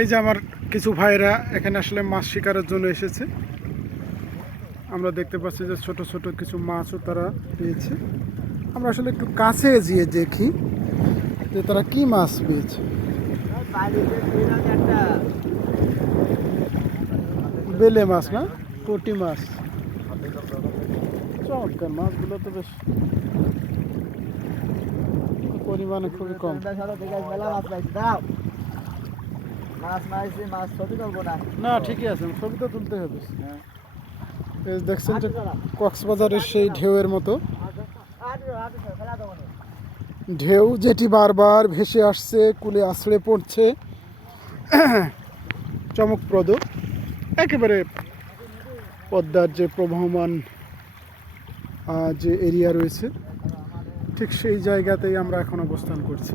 এই যে আমার কিছু ভাইরা এখানে আসলে মাছ শিকারের জন্য এসেছে। আমরা দেখতে পাচ্ছি যে ছোট ছোট কিছু মাছও তারা পেয়েছে। আমরা আসলে একটু কাছে গিয়ে দেখি যে তারা কি মাছ পেয়েছে। বেলে মাছ না? পুঁটি মাছ। চমৎকার, মাছগুলো তো বেশ পরিমাণে খুবই কম। মাছ মারছি মাছ ছবি তুলবো না? না ঠিকই আছে ছবি তো তুলতে হবে। এই দেখছেন যে কক্সবাজারের সেই ঢেউয়ের মতো। ঢেউ যেটি বারবার ভেসে আসছে কুলে আছড়ে পড়ছে চমকপ্রদ। একেবারে পদ্মার যে প্রবহমান যে এরিয়া রয়েছে ঠিক সেই জায়গাতেই আমরা এখন অবস্থান করছি।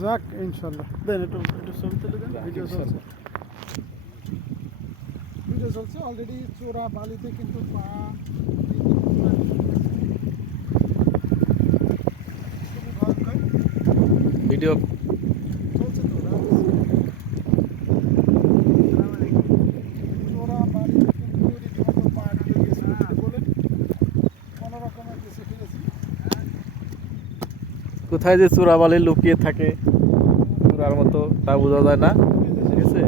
যাক ইনশাল্লাহ। দেন একটু একটু দেন ভিডিও চলছে। ভিডিও চলছে অলরেডি চোরা বালিতে কিন্তু পা ভিডিও কোনো রকমের কিছু ফিরেছি কোথায় যে চোরাবালি লুকিয়ে থাকে, চোরার মতো তা বোঝা যায় না। ঠিক আছে?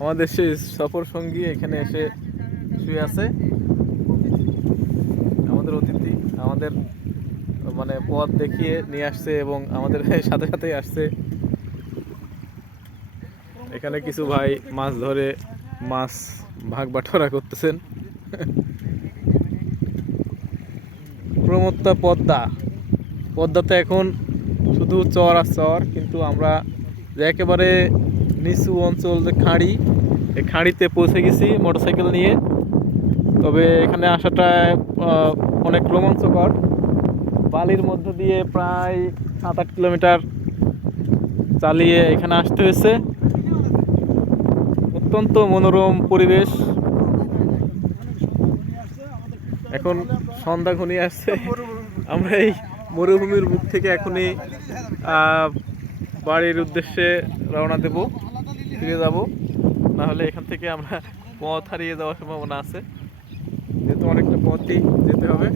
আমাদের সেই সফর সঙ্গী এখানে এসে শুয়ে আছে। আমাদের অতিথি, আমাদের মানে পথ দেখিয়ে নিয়ে আসছে এবং আমাদের সাথে সাথে আসছে। এখানে কিছু ভাই মাছ ধরে, মাছ ভাগ বাটোয়ারা করতেছেন। প্রমত্তা পদ্মা। পদ্মাতে এখন শুধু চর আর চর, কিন্তু আমরা যে একেবারে নিচু অঞ্চল যে খাঁড়ি এই খাঁড়িতে পৌঁছে গেছি মোটরসাইকেল নিয়ে। তবে এখানে আসাটা অনেক রোমাঞ্চকর। বালির মধ্য দিয়ে প্রায় সাত আট কিলোমিটার চালিয়ে এখানে আসতে হয়েছে। অত্যন্ত মনোরম পরিবেশ। এখন সন্ধ্যা ঘনিয়ে আসছে। আমরা এই মরুভূমির মুখ থেকে এখনই বাড়ির উদ্দেশ্যে রওনা দেব, ফিরে যাব। না হলে এখান থেকে আমরা পথ হারিয়ে যাওয়ার সম্ভাবনা আছে। যেহেতু অনেকটা পথই যেতে হবে।